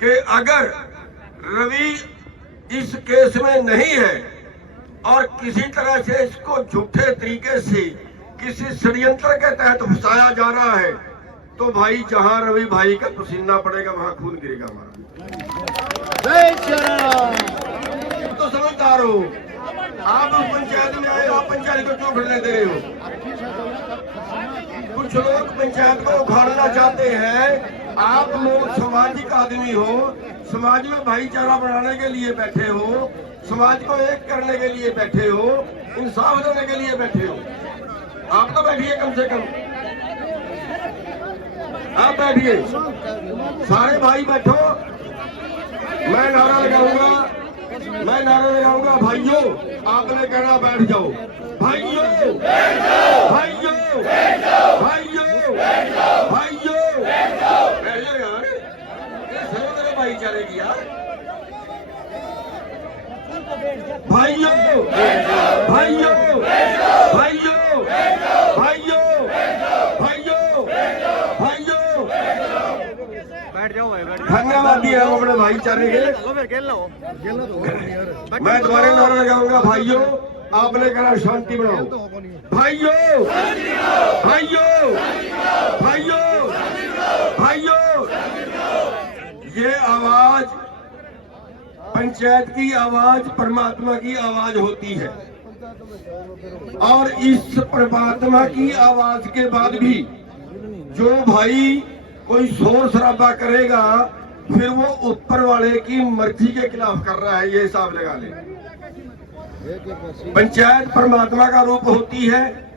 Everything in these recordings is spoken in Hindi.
कि अगर रवि इस केस में नहीं है और किसी तरह से इसको झूठे तरीके से किसी षड्यंत्र के तहत फंसाया जा रहा है, तो भाई जहां रवि भाई का पसीना पड़ेगा वहां खून गिरेगा हमारा। तो समझदार हो आप, उस पंचायत में आए, आप पंचायत को क्यों फिरने दे रहे हो? कुछ लोग पंचायत को उखाड़ना चाहते हैं, आप लोग सामाजिक आदमी हो, समाज में भाईचारा बनाने के लिए बैठे हो, समाज को एक करने के लिए बैठे हो, इंसाफ देने के लिए बैठे हो। आप तो बैठिए, कम से कम आप बैठिए, सारे भाई बैठो। मैं नारा लगाऊंगा, भाइयों आपने कहना बैठ जाओ, भाइयों भाइयों भाइयों भाइयों यार, मेरे भाईचारे की यार, भाइयों भाइयों भाइयों भाइयों भाइयों भाइयों बैठ जाओ भाई, बैठ धन्यवाद दिया हम अपने भाईचारे के। मैं दोबारा नारा लगाऊंगा, भाइयों आपने कहना शांति बनाओ, भाइयों भाइयों भाइयों भाइयों। ये आवाज पंचायत की आवाज परमात्मा की आवाज होती है, और इस परमात्मा की आवाज के बाद भी जो भाई कोई शोर शराबा करेगा, फिर वो ऊपर वाले की मर्जी के खिलाफ कर रहा है, ये हिसाब लगा ले। पंचायत परमात्मा का रूप होती है,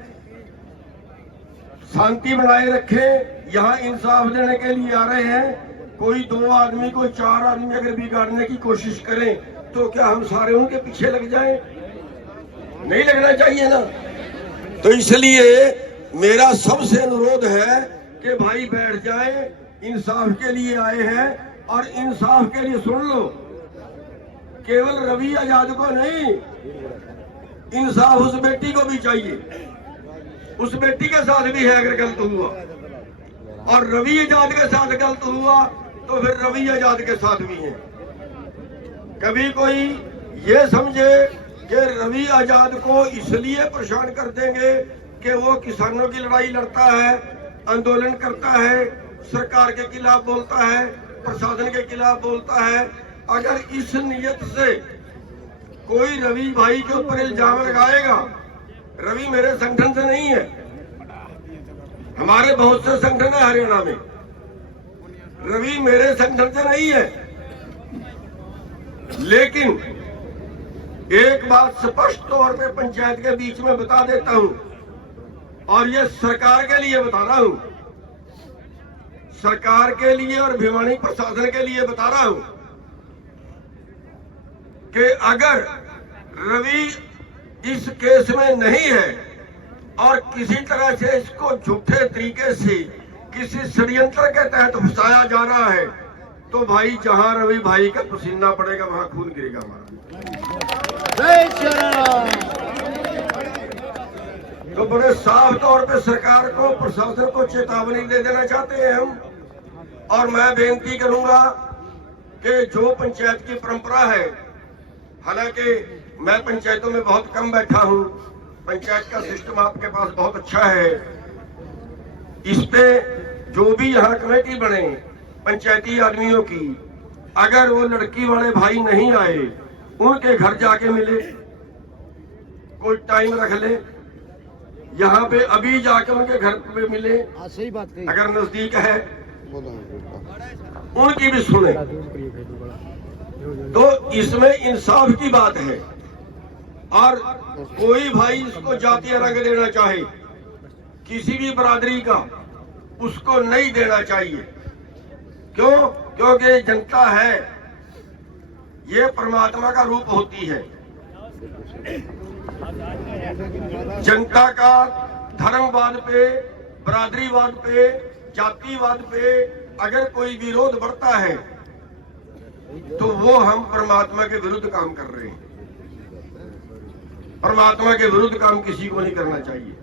शांति बनाए रखे। यहाँ इंसाफ देने के लिए आ रहे हैं, कोई 2 आदमी कोई 4 आदमी अगर बिगाड़ने की कोशिश करें तो क्या हम सारे उनके पीछे लग जाएं? नहीं लगना चाहिए ना। तो इसलिए मेरा सबसे अनुरोध है कि भाई बैठ जाए, इंसाफ के लिए आए हैं, और इंसाफ के लिए सुन लो, केवल रवि आजाद को नहीं, इंसाफ उस बेटी को भी चाहिए। उस बेटी के साथ भी है अगर गलत हुआ, और रवि आजाद के साथ गलत हुआ तो फिर रवि आजाद के साथ भी है। कभी कोई ये समझे कि रवि आजाद को इसलिए परेशान कर देंगे कि वो किसानों की लड़ाई लड़ता है, आंदोलन करता है, सरकार के खिलाफ बोलता है, प्रशासन के खिलाफ बोलता है, अगर इस नियत से कोई रवि भाई के ऊपर इल्जाम लगाएगा, रवि मेरे संगठन से नहीं है, हमारे बहुत से संगठन है हरियाणा में, रवि मेरे संगठन से नहीं है, लेकिन एक बात स्पष्ट तौर पे पंचायत के बीच में बता देता हूं, और ये सरकार के लिए बता रहा हूं, सरकार के लिए और भिवानी प्रशासन के लिए बता रहा हूं कि अगर रवि इस केस में नहीं है और किसी तरह से इसको झूठे तरीके से किसी षड्यंत्र के तहत फंसाया जा रहा है, तो भाई जहां रवि भाई का पसीना पड़ेगा वहां खून गिरेगा हमारा। तो बड़े साफ तौर पे सरकार को, प्रशासन को चेतावनी दे देना चाहते हैं हम, और मैं बेनती करूंगा कि जो पंचायत की परंपरा है, हालांकि मैं पंचायतों में बहुत कम बैठा हूं, पंचायत का सिस्टम आपके पास बहुत अच्छा है, इस पे जो भी यहाँ कमेटी बने पंचायती आदमियों की, अगर वो लड़की वाले भाई नहीं आए, उनके घर जाके मिले, कोई टाइम रख ले, यहाँ पे अभी जाके उनके घर पे मिले, सही बात कही, अगर नजदीक है उनकी भी सुने, तो इसमें इंसाफ की बात है। और कोई भाई इसको जातीय रंग देना चाहे किसी भी बरादरी का, उसको नहीं देना चाहिए। क्यों? क्योंकि जनता है, ये परमात्मा का रूप होती है। जनता का धर्मवाद पे, बरादरीवाद पे, जातिवाद पे अगर कोई विरोध बढ़ता है तो वो हम परमात्मा के विरुद्ध काम कर रहे हैं। परमात्मा के विरुद्ध काम किसी को नहीं करना चाहिए।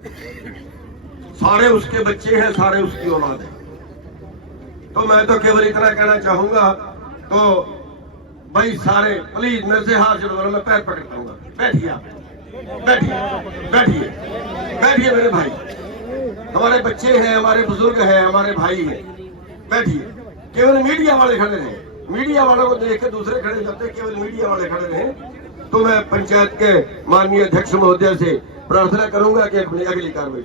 सारे उसके बच्चे हैं, सारे उसकी औलाद है। तो मैं तो केवल इतना कहना चाहूंगा तो भाई सारे प्लीज मेरे से हाथ जोड़ो, मैं पैर पकड़ता हूँ। बैठिए आप, बैठिए बैठिए बैठिए मेरे भाई, हमारे बच्चे हैं, हमारे बुजुर्ग हैं, हमारे भाई हैं, बैठिए। केवल मीडिया वाले खड़े रहे, मीडिया वालों को देख के दूसरे खड़े जाते, केवल मीडिया वाले खड़े रहे। तो मैं पंचायत के माननीय अध्यक्ष महोदय से प्रार्थना करूंगा कि अपनी अगली कार्रवाई